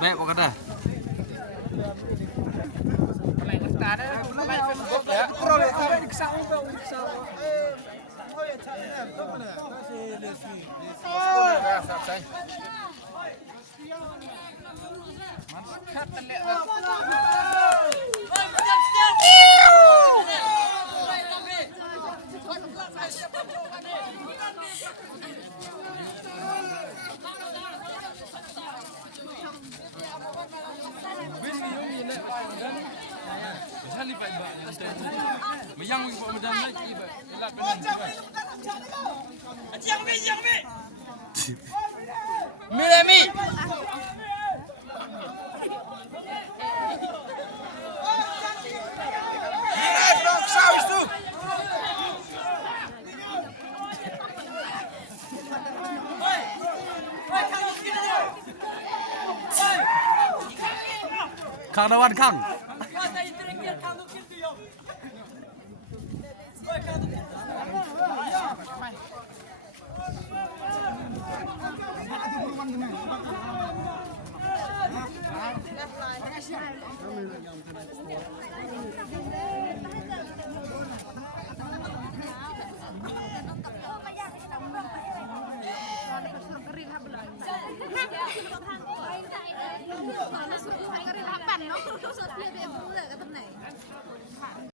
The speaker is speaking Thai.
แบกออกกันนะอะไรก็ตาได้อะไรเป็นพวกเนี่ยโปรเลยครับอีกสาวเบลอีกสาวคัดนั่นแหละยังมีคนมาดันได้กี่แบบลับเป็นยังมีเลยมีข้างตะวันข้างปั่นเนาะสุดที่เรียนรู้เลยก็ตำแหน่ง